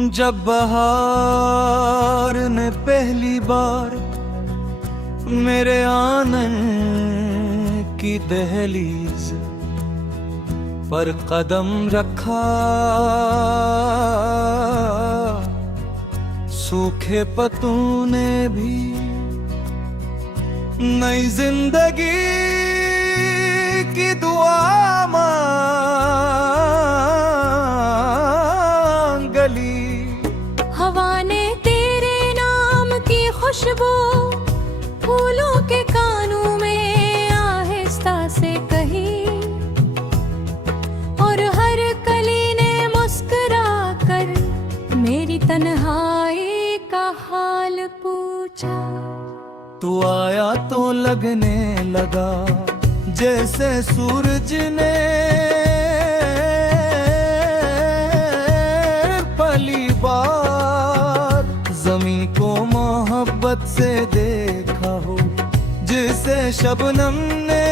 जब बहार ने पहली बार मेरे आंगन की दहलीज पर कदम रखा, सूखे पत्तों ने भी नई जिंदगी की दुआ मांग ली। हवा ने तेरे नाम की खुशबू फूलों के कानों में आहिस्ता से कही, और हर कली ने मुस्कुरा कर मेरी तन्हाई का हाल पूछा। तू आया तो लगने लगा जैसे सूरज ने पहली बार ज़मीं को मोहब्बत से देखा हो, जिसे शबनम ने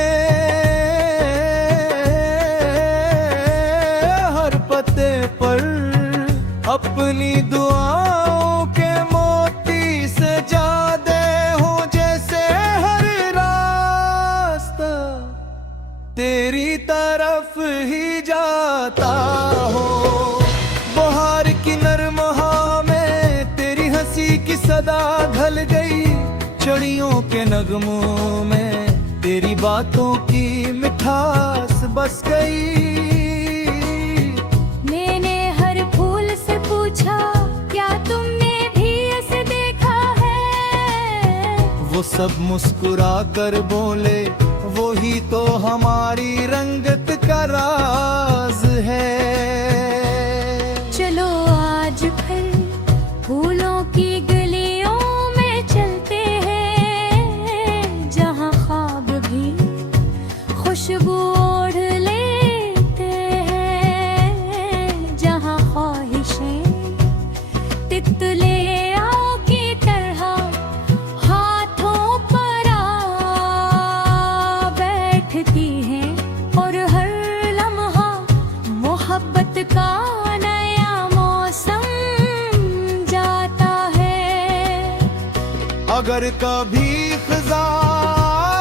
हर पत्ते पर अपनी दुआओं के मोती सजा दे हो, जैसे हर रास्ता तेरी तरफ ही जाता हो। बहार की नरम हवा में तेरी हंसी की सदा ढल गई, चिड़ियों के नगमों में तेरी बातों की मिठास बस गई। मैंने हर फूल से पूछा क्या तुमने भी ऐसे देखा है, वो सब मुस्कुरा कर बोले वो ही तो हमारी रंगत का राज है। चलो आज फिर फूलों की गलियों में चलते हैं, जहाँ ख्वाब भी खुशबू ओढ़ लेते हैं, जहाँ ख्वाहिशें तितलियों की तरह हाथों पर आ बैठती हैं, और हर लम्हा मोहब्बत का नया मौसम जाता है। अगर कभी खिज़ा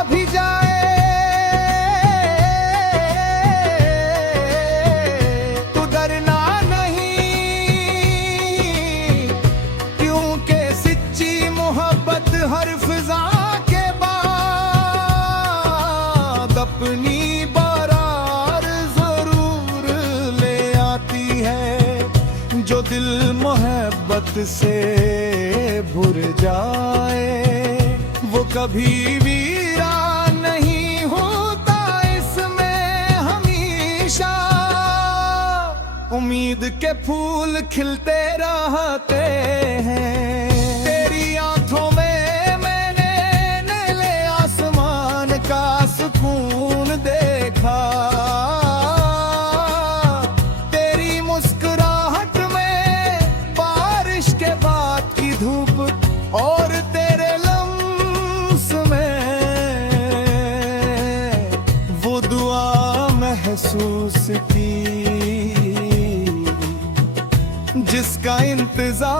भी जाए तो डरना नहीं, क्योंकि सच्ची मोहब्बत हर फिजा के बाद अपनी बरार जरूर ले आती है। जो दिल मोहब्बत से भर जाए वो कभी वीरान नहीं होता, इसमें हमेशा उम्मीद के फूल खिलते रहते हैं। तेरी आंखों में मैंने नीले आसमान का सुकून देखा, तेरी मुस्कुराहट में बारिश के बाद की धूप, और तेरे लम्स में वो दुआ महसूस की जिसका इंतजार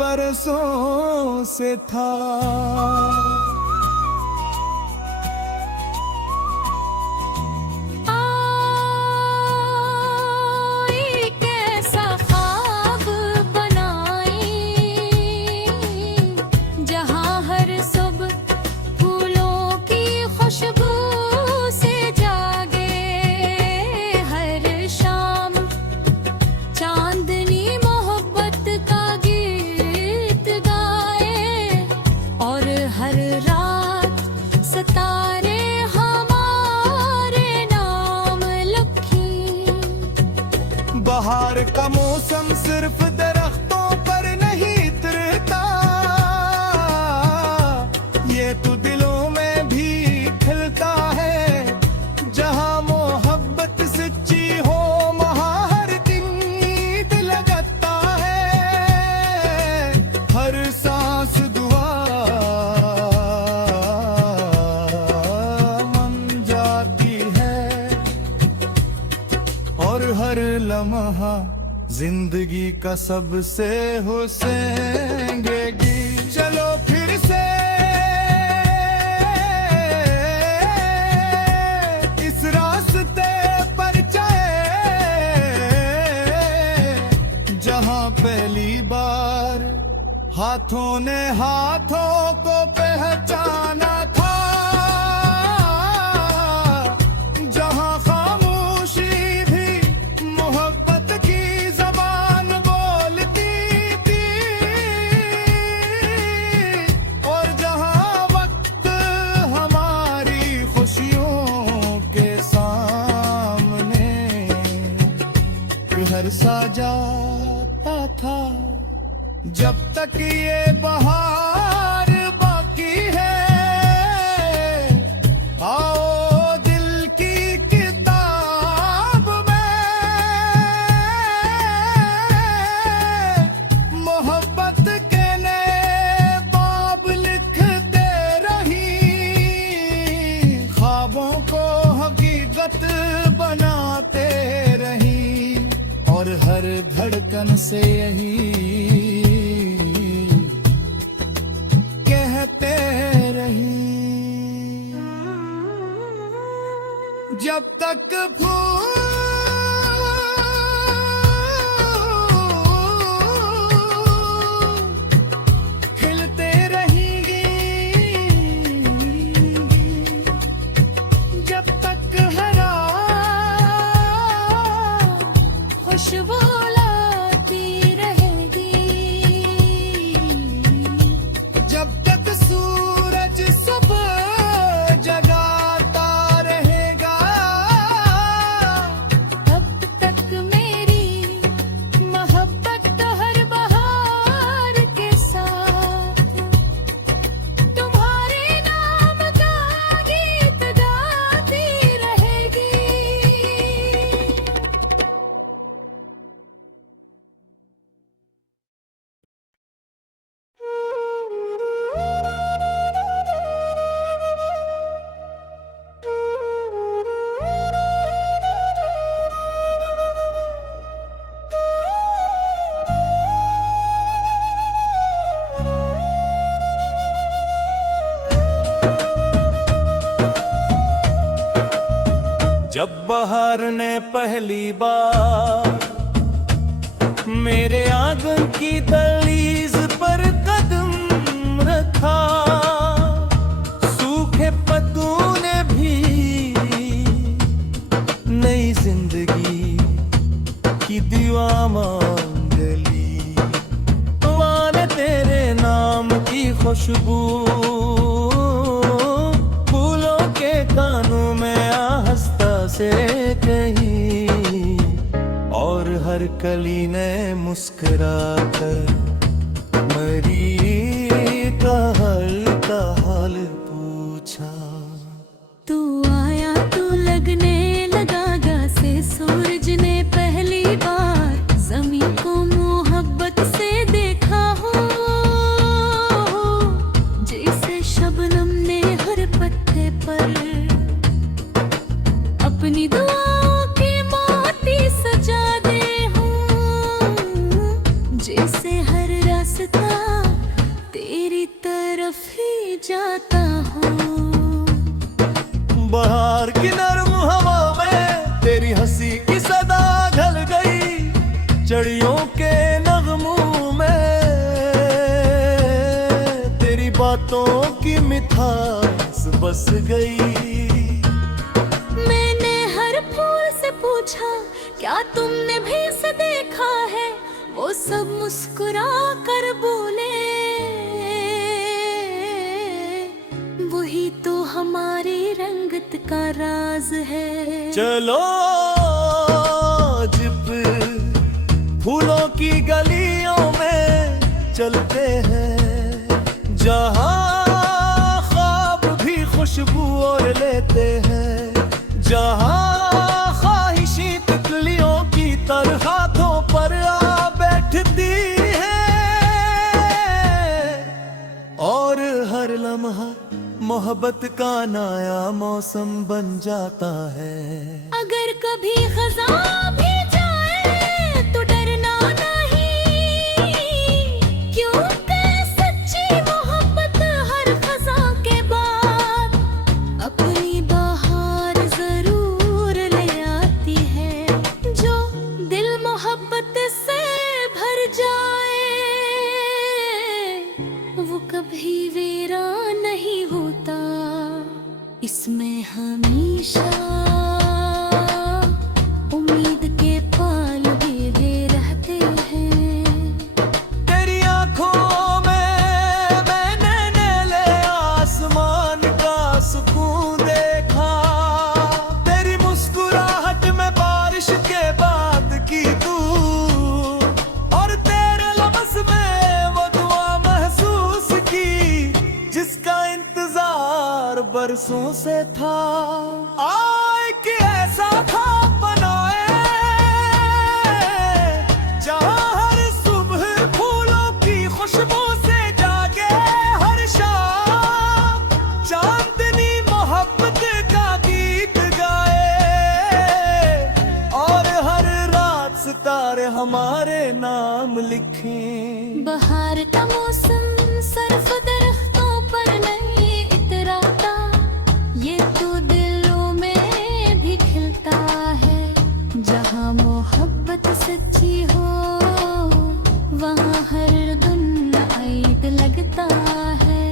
बरसों से था। कैसा ख्वाब बनाई, जहाँ हर सुबह फूलों की खुशबू से जागे, हर शाम चांदनी मोहब्बत का गीत गाए, और हर रात सितारे हमारे नाम लिखे। बहार का मौसम सिर्फ दरख्तों पर नहीं उतरता, ये तो दिलों में भी खिलता है। जहाँ मोहब्बत सच्ची हो वहाँ हर दिन दिल लगता है, हर सांस दुआ मन जाती है, और हर लम्हा जिंदगी का सबसे हुसैन गी। चलो फिर से इस रास्ते पर चले, जहां पहली बार हाथों ने हाथों को पहचाना था, जहां खामोशी भी मोहब्बत की जबान बोलती थी, और जहां वक्त हमारी खुशियों के सामने हर सा जाता था। जब तक ये बहार बाकी है, आओ दिल की किताब में मोहब्बत के नए बाब लिखते रही, ख्वाबों को हकीकत बनाते रही, और हर धड़कन से यही कहते रही, जब तक फूल खिलते रहेंगे, जब तक हरा खुशबू लाती रहेगी, जब तक सूरज सुबह जगाता रहेगा, तब तक मेरी मोहब्बत हर बहार के साथ तुम्हारे नाम का गीत गाती रहेगी। जब बहार ने पहली बार मेरे आंगन की दहलीज पर कदम रखा, सूखे पत्तों ने भी नई जिंदगी की दुआ मांग ली, माने तेरे नाम की खुशबू फूलों के कानों में आहिस्ता से कही, और हर कली ने मुस्कुरा कर मरी का हाल पूछा। तू आया तू लगने लगा से सूरज ने पहली बार ज़मीं को मोहब्बत से देखा हो, जैसे शबनम ने हर पत्ते पर अपनी दुआओं की मोती सजा दे हो, जैसे हर रास्ता तेरी तरफ ही जाता हो। बहार की नरम हवा में तेरी हंसी की सदा ढल गई, चिड़ियों के नगमों में तेरी बातों की मिठास बस गई। मैंने हर फूल से पूछा क्या तुमने भी इसे देखा है, वो सब मुस्कुरा कर बोले वही तो हमारी रंगत का राज है। चलो जिप फूलों की गलियों में चलते हैं, जहां ख्वाब भी खुशबू और लेते हैं, जहां ख्वाहिशी तितलियों की तरह हाथों पर आ बैठती है, और हर लम्हा मोहब्बत का नया मौसम बन जाता है। अगर कभी खज़ां भी जाए तो डरना इसमें हमेशा उम्मीद के पाल गिरे रहते हैं। तेरी आंखों में मैंने नीले आसमान का सुकून देखा, तेरी मुस्कुराहट में बारिश के बाद की तू, और तेरे लफ्ज़ में वो दुआ महसूस की जिसका इंतजार बरसों से था। आए कि ऐसा था बनाए जहाँ हर सुबह फूलों की खुशबू से जागे हर शाम चांदनी मोहब्बत का गीत गाए, और हर रात सितारे हमारे नाम लिखें। बहार का मौसम सर्फ दरख्तों पर नहीं इतराता, ये तो दिलों में भी खिलता है। जहाँ मोहब्बत सच्ची हो वहाँ हर दिन ईद लगता है।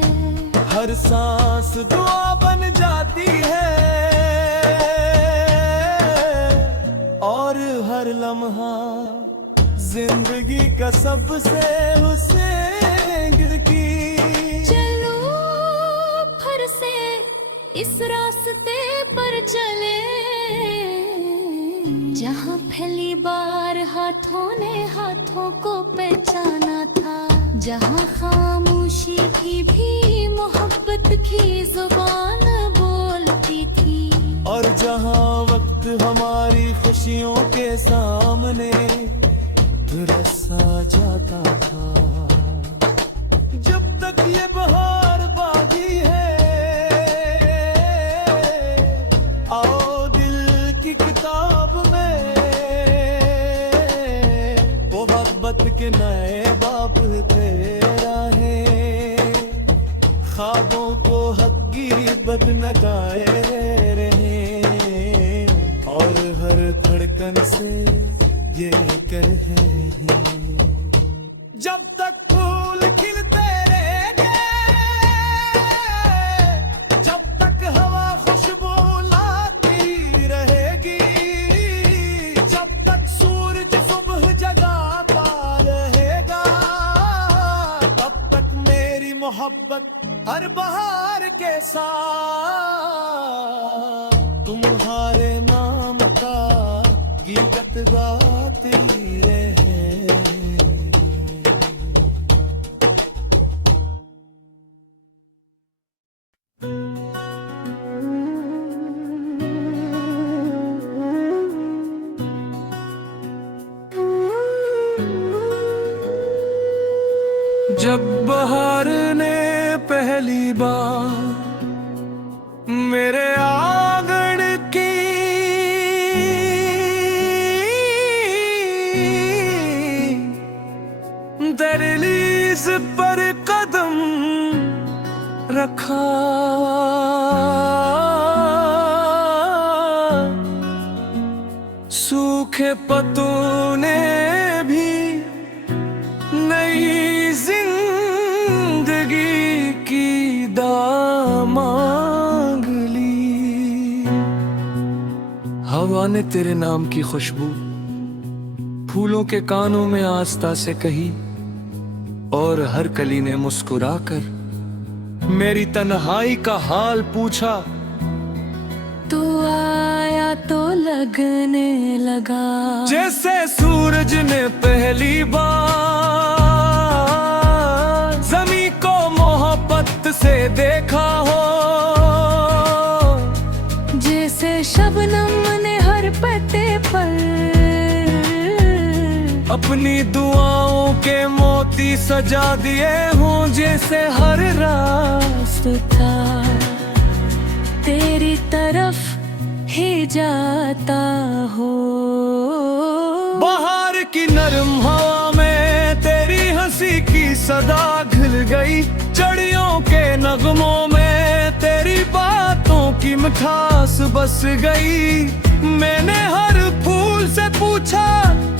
हर सांस दुआ बन जाती है, और हर लम्हा जिंदगी का सबसे हुस्न की। चलो फिर से इस रास्ते पर चले जहाँ पहली बार हाथों ने हाथों को पहचाना था, जहाँ खामोशी की भी मोहब्बत की जुबान बोलती थी, और जहाँ वक्त हमारी खुशियों के सामने तरसा जाता था। जब तक ये बहार बाकी है, आओ दिल की किताब में वो मोहब्बत के नए बाब तेरा है। ख्वाबों को हकीकत न गाए रहे, और हर धड़कन से ये कहे जब तक फूल खिलते रहेंगे, जब तक हवा खुशबू लाती रहेगी, जब तक सूरज सुबह जगाता रहेगा, तब तक मेरी मोहब्बत हर बहार के साथ तुम्हारे नाम का गीत गाती रहे। जब बहार ने पहली बार मेरे आंगन की दहलीज पर कदम रखा, सूखे पत्तों ने भी नई जिंदगी की दाम मांग ली। हवा ने तेरे नाम की खुशबू फूलों के कानों में आस्था से कही, और हर कली ने मुस्कुराकर मेरी तन्हाई का हाल पूछा। तू आया तो लगने लगा जैसे सूरज ने पहली बार ज़मीं को मोहब्बत से देखा हो, जैसे शबनम ने हर पत्ते पर अपनी दुआओं के मोती सजा दिए हों, जैसे हर रास्ता तेरी तरफ ही जाता हो। बाहर की नरम हवा में तेरी हंसी की सदा घुल गई, चिड़ियों के नगमों में तेरी बातों की मिठास बस गई। मैंने हर फूल से पूछा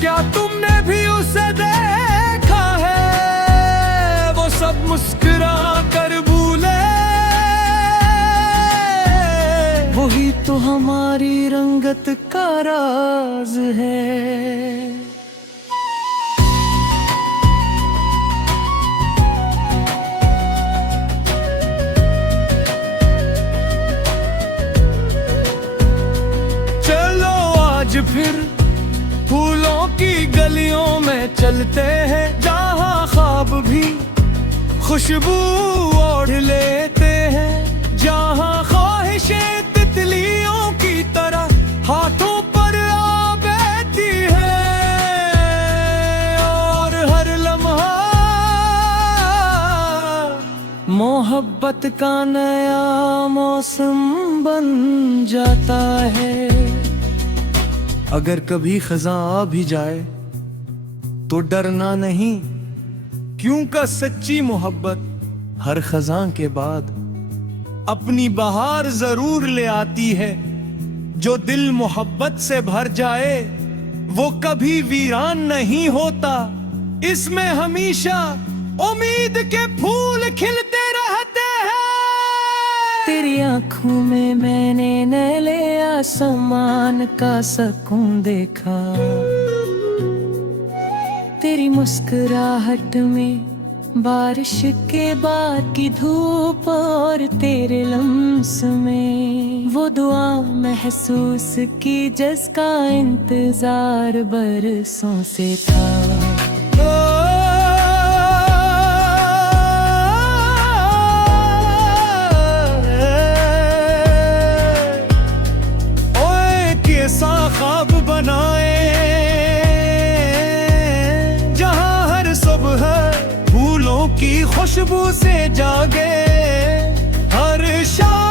क्या तुमने भी उसे देखा है, वो सब मुस्कुरा कर भूले तो हमारी रंगत का राज है। चलो आज फिर फूलों की गलियों में चलते हैं, जहाँ ख्वाब भी खुशबू ओढ़ लेते हैं, जहाँ ख्वाहिशें तितलियों की तरह हाथों पर आ बैठी है, और हर लम्हा मोहब्बत का नया मौसम बन जाता है। अगर कभी खज़ां आ भी जाए तो डरना नहीं, क्योंकि सच्ची मोहब्बत हर खज़ां के बाद अपनी बहार जरूर ले आती है। जो दिल मोहब्बत से भर जाए वो कभी वीरान नहीं होता, इसमें हमेशा उम्मीद के फूल खिलते रहते हैं। तेरी आंखों में मैंने नीले आसमान का सुकून देखा, तेरी मुस्कुराहट में बारिश के बाद की धूप, और तेरे लम्स में वो दुआ महसूस की जिसका इंतजार बरसों से था। ओए कैसा ख्वाब बनाए जहां हर सुबह फूलों की खुशबू से जागे, हर शाम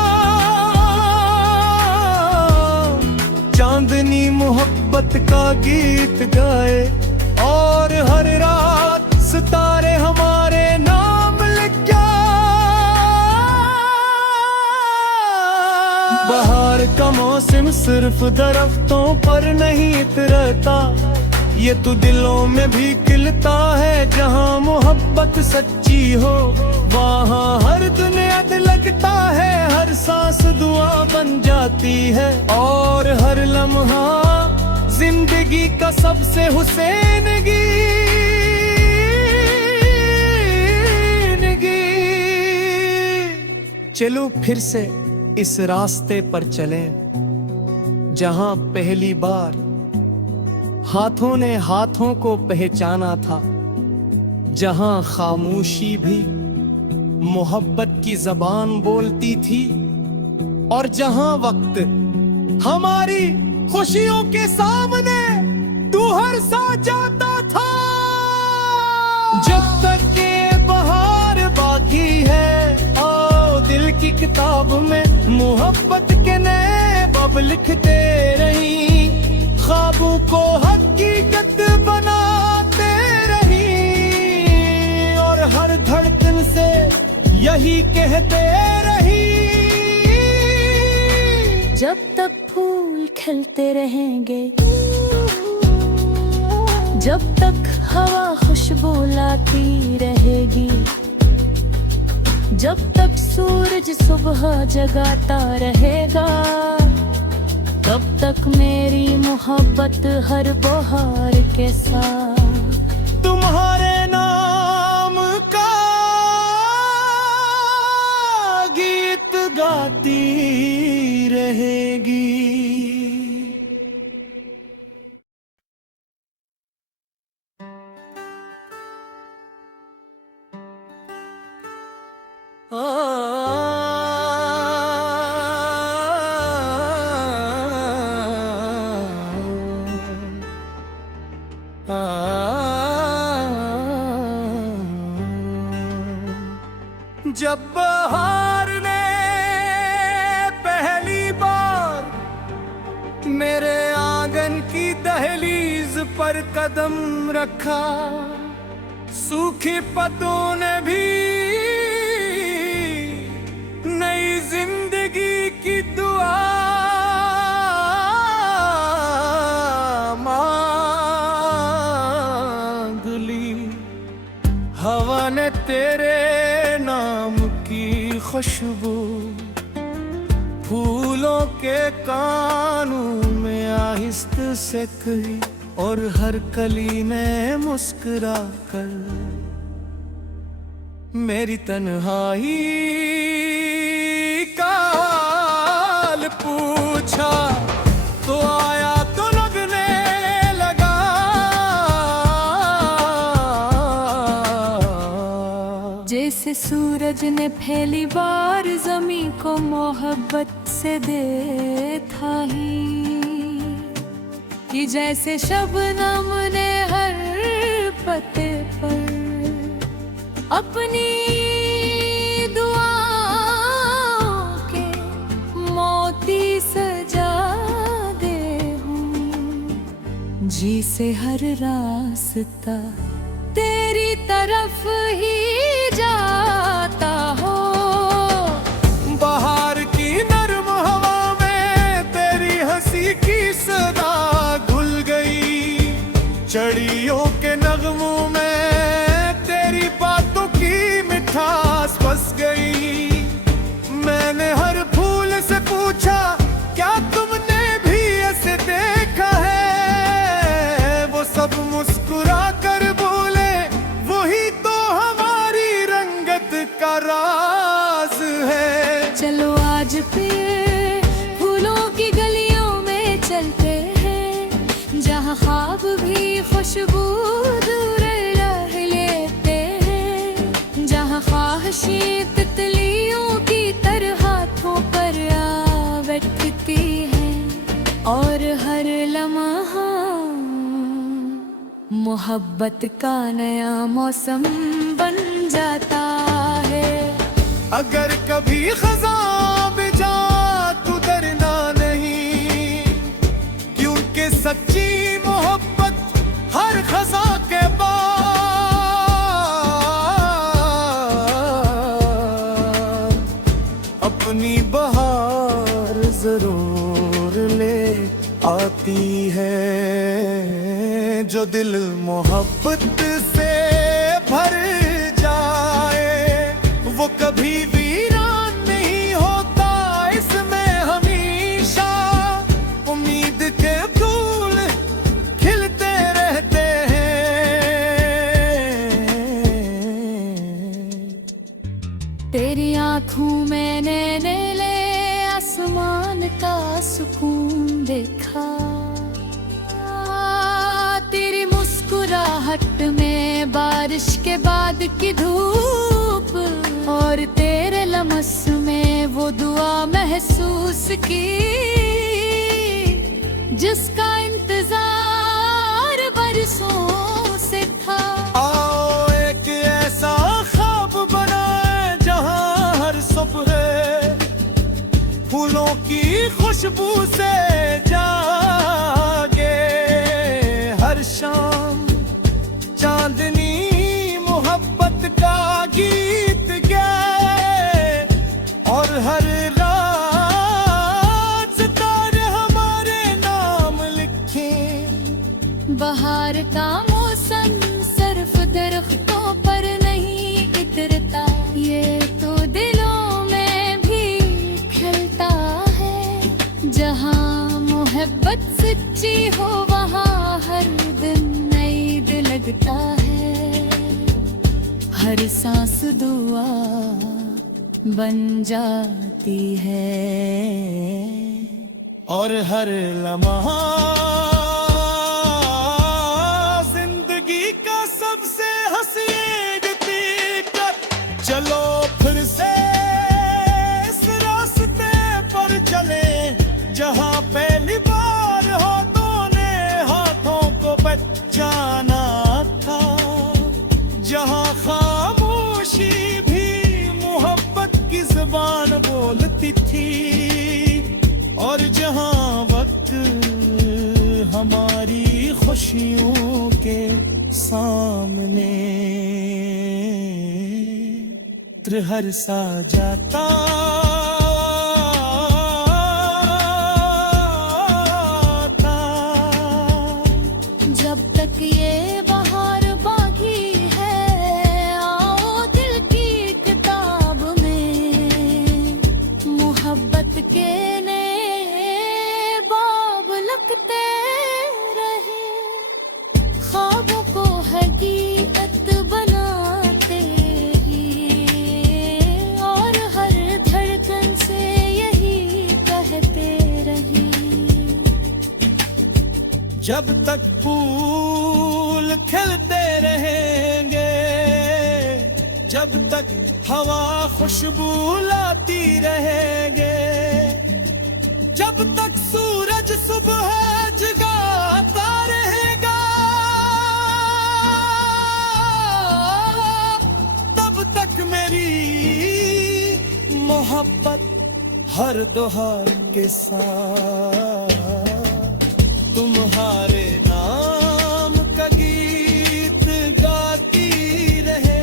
चांदनी मोहब्बत का गीत गाए, और हर रात सितारे हमारे नाम लिख के। बाहर का मौसम सिर्फ दरख्तों पर नहीं उतरता, ये तो दिलों में भी खिलता है। जहाँ मोहब्बत सच्ची हो वहाँ हर दुनिया लगता है, हर सांस दुआ बन जाती है, और हर लम्हा जिंदगी का सबसे हुसैन चलो फिर से इस रास्ते पर चलें, जहाँ पहली बार हाथों ने हाथों को पहचाना था, जहाँ खामोशी भी मोहब्बत की जबान बोलती थी, और जहाँ वक्त हमारी खुशियों के सामने दूहर सा जाता था। जब तक ये बहार बाकी है, आओ दिल की किताब में मोहब्बत के नए बब लिखते रही, ख्वाबों को हकीकत बनाते रही, और हर धड़कन से यही कहते रही, जब तक फूल खिलते रहेंगे, जब तक हवा खुशबू लाती रहेगी, जब तक सूरज सुबह जगाता रहेगा, तब तक मेरी मोहब्बत हर बहार के साथ तुम्हारे नाम का गीत गाती रहेगी। जब बहार ने पहली बार मेरे आंगन की दहलीज पर कदम रखा, सूखी पत्तों ने भी नई जिंदगी की दुआ मांग ली। हवा ने तेरे नाम की खुशबू फूलों के कानों में आहिस्ते से कही, और हर कली ने मुस्कुरा कर मेरी तन्हाई का हाल पूछा, तो आया तो लगने लगा जैसे सूरज ने पहली बार ज़मीं को मोहब्बत से देखा ही, कि जैसे शबनम ने हर पत्ते पर अपनी दुआओं के मोती सजा दे हूँ। जी से हर रास्ता तेरी तरफ ही जाता हो। बाहर की नर्म हवा में तेरी हंसी की सदा घुल गई, चड़ियों के नगमों में तेरी बातों की मिठास बस गई। मैंने हर फूल से पूछा, क्या तुमने भी ऐसे देखा है? वो सब मुस्कुरा कर बोले, वही तो हमारी रंगत का राज है। चलो आज फिर फूलों की गलियों में चलते हैं, जहाँ ख्वाब भी खुशबू दूर रह लेते हैं, जहाँ ख्वाहिशी तितलियों की तरह हाथों पर आ बैठती है, और हर लम्हा मोहब्बत का नया मौसम बन जाता है। अगर कभी खज़ां भी जा तू डरना नहीं, क्योंकि सच्ची मोहब्बत हर खज़ां के बाद अपनी बहार जरूर ले आती है। जो दिल मोहब्बत से भर जाए वो कभी वीरान नहीं होता, इसमें हमेशा उम्मीद के फूल खिलते रहते हैं। तेरी आँखों में मैंने ले आसमान का सुकून देखा, तेरी मुस्कुराहट में बारिश के बाद की धूप, और तेरे लमस में वो दुआ महसूस की, जिसका इंतजार बरसों से था। आओ एक ऐसा ख्वाब बनाए जहां हर सुबह फूलों की खुशबू से जागे, हर शाम चांदनी मोहब्बत का गीत गाए, और हर रात सितारे हमारे नाम लिखे। बहार का मौसम सिर्फ दरख्तों पर नहीं उतरता, ये तो दिलों में भी खिलता है। जहाँ मोहब्बत सच्ची हो वहाँ हर दिन नई दिल लगता है, हर सांस दुआ बन जाती है, और हर लम्हा जिंदगी का सबसे हसीन कर। चलो फिर से इस रास्ते पर चले, जहाँ पहली बार हाथों ने हाथों को बचाना था, जहाँ खामोशी भी मोहब्बत की जुबान बोलती थी, और जहाँ वक्त हमारी खुशियों के सामने त्रिहर सा जाता था। जब तक ये बहार बाकी है, आओ दिल की किताब में मोहब्बत के नए जब तक फूल खिलते रहेंगे, जब तक हवा खुशबू लाती रहेंगे, जब तक सूरज सुबह जगाता रहेगा, तब तक मेरी मोहब्बत हर दोहार के साथ तुम्हारे नाम का गीत गाती रहेगी।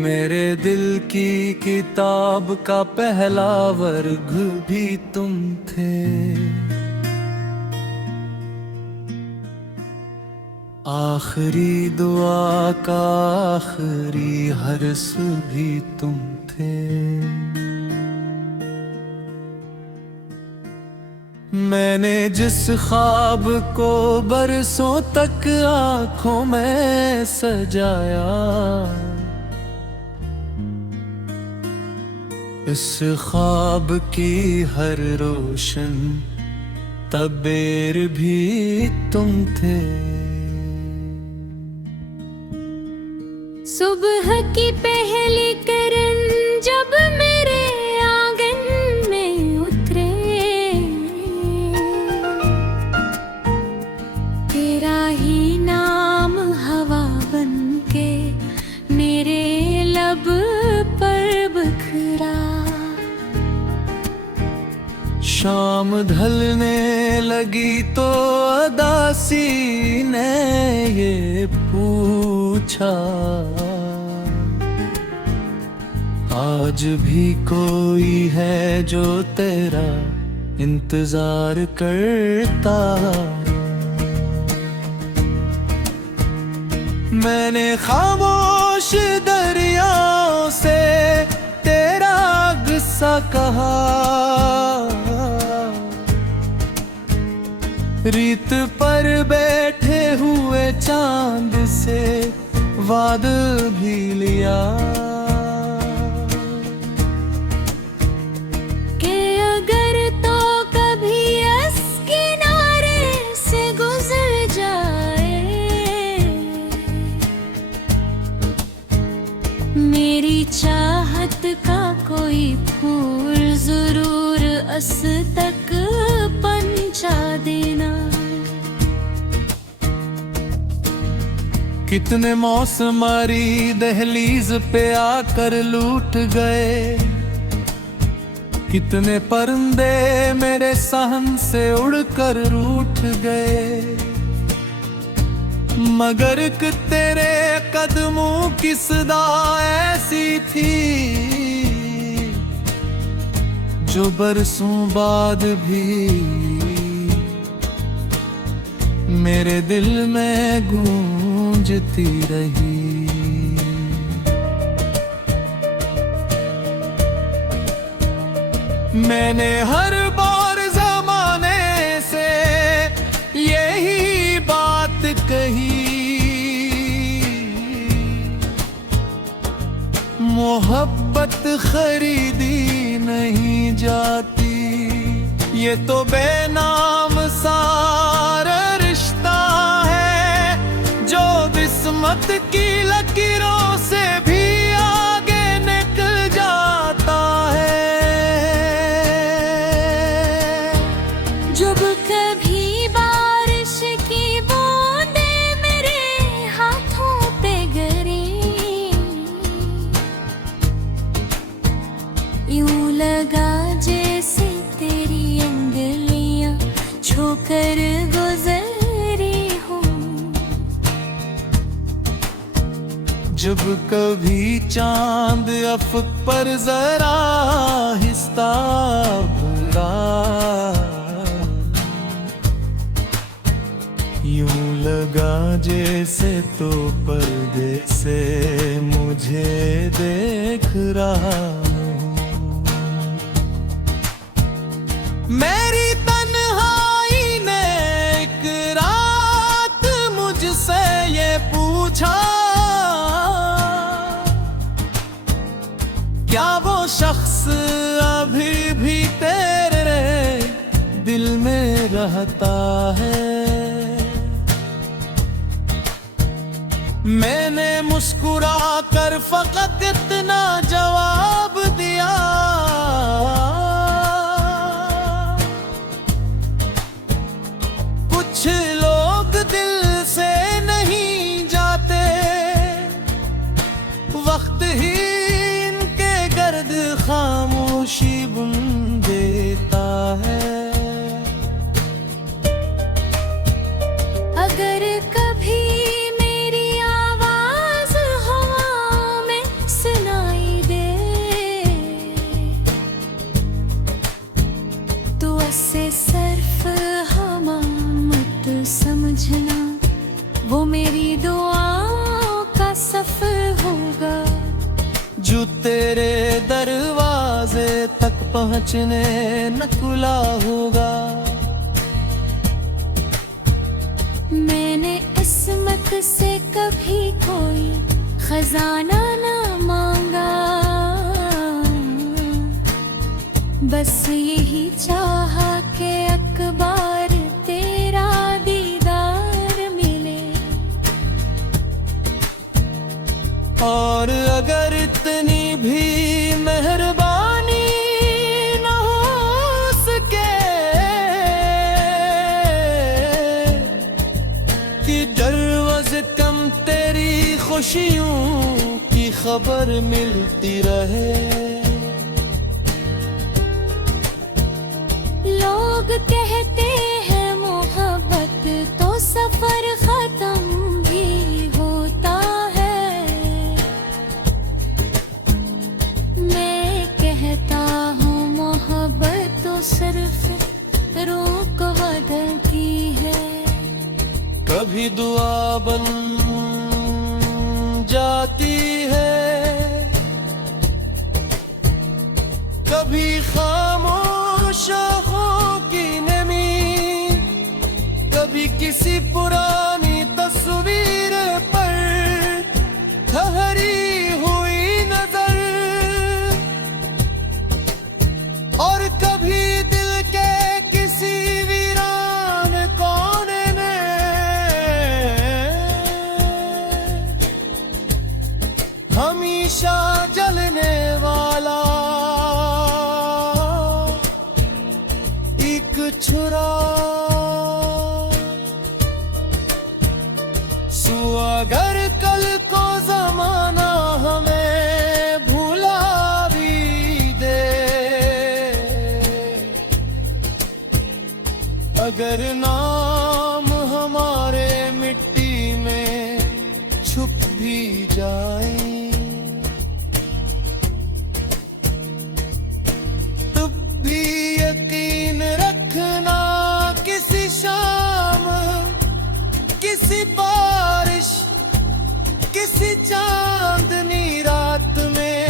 मेरे दिल की किताब का पहला वर्ग भी तुम थे, आखिरी दुआ का आखिरी हर्स भी तुम थे। मैंने जिस ख्वाब को बरसों तक आंखों में सजाया, इस ख्वाब की हर रोशन तबेर भी तुम थे। सुबह की पहली किरण जब मेरे आंगन में उतरे, तेरा ही नाम हवा बन के मेरे लब पर बिखरा। शाम ढलने लगी तो अदासी ने ये पूछा, आज भी कोई है जो तेरा इंतजार करता। मैंने खामोश दरियाओं से तेरा गुस्सा कहा, रीत पर बैठे हुए चांद से वादा भी लिया कि अगर तो कभी इस किनारे से गुजर जाए, मेरी चाहत का कोई फूल जरूर अस तक पहुंचा देना। कितने मौसमारी दहलीज पे आकर लूट गए, कितने परिंदे मेरे सहन से उड़कर रूठ गए, मगर कि तेरे कदमों की सदा ऐसी थी जो बरसों बाद भी मेरे दिल में गूंजती रही। मैंने हर बार ज़माने से यही बात कही, मोहब्बत खरीदी नहीं जाती, ये तो बेनाम सारा रिश्ता है जो किस्मत की लकीरों से भी आगे निकल जाता है। जब कभी बारिश की बूंदें मेरे हाथों पे गिरी, यूं लगा जैसे तेरी अंगलियां छोकर गुजरी हो। जब कभी चांद अफक पर जरा हिस्सा भरा, यूं लगा जैसे तो पर्दे से मुझे देख रहा हूं। मेरी तन्हाई ने एक रात क्या वो शख्स अभी भी तेरे दिल में रहता है? मैंने मुस्कुरा कर फकत इतना जवाब दिया, कुछ लोग दिल से नहीं जाते, वक्त ही इनके गर्द खामोशी बुन देता है। अगर कभी मेरी आवाज हवा में सुनाई दे तो उससे सिर्फ हवा मत समझना, वो मेरी दुआओं का सफर होगा जो तेरे दरवाजे तक पहुंचने न खुला होगा। मैंने किस्मत से कभी कोई खजाना न मांगा, बस यही चाहा कि अकबार तेरा दीदार मिले। और अगर इतनी भी मेहरबानी न हो सके कि दरवाज़ कम तेरी खुशियों की खबर मिलती रहे। लोग कहते हैं मोहब्बत तो सफर खत्म भी होता है, मैं कहता हूँ मोहब्बत तो सिर्फ रोक बदल की है। कभी दुआ बन जाती है, कभी खामोश आँखों की नमी, कभी किसी पुरानी तस्वीर पर ठहरी हुई नजर, और कभी दिल के किसी वीरान कोने में हमेशा जलने वाला एक छुरा। सो अगर कल को जमाना हमें भुला भी दे, अगर नाम हमारे मिट्टी में छुप भी जाए, तब भी यकीन रखना किसी शाम, किसी बारिश, किसी चांदनी रात में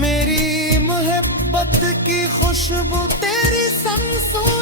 मेरी मोहब्बत की खुशबू तेरी सांसों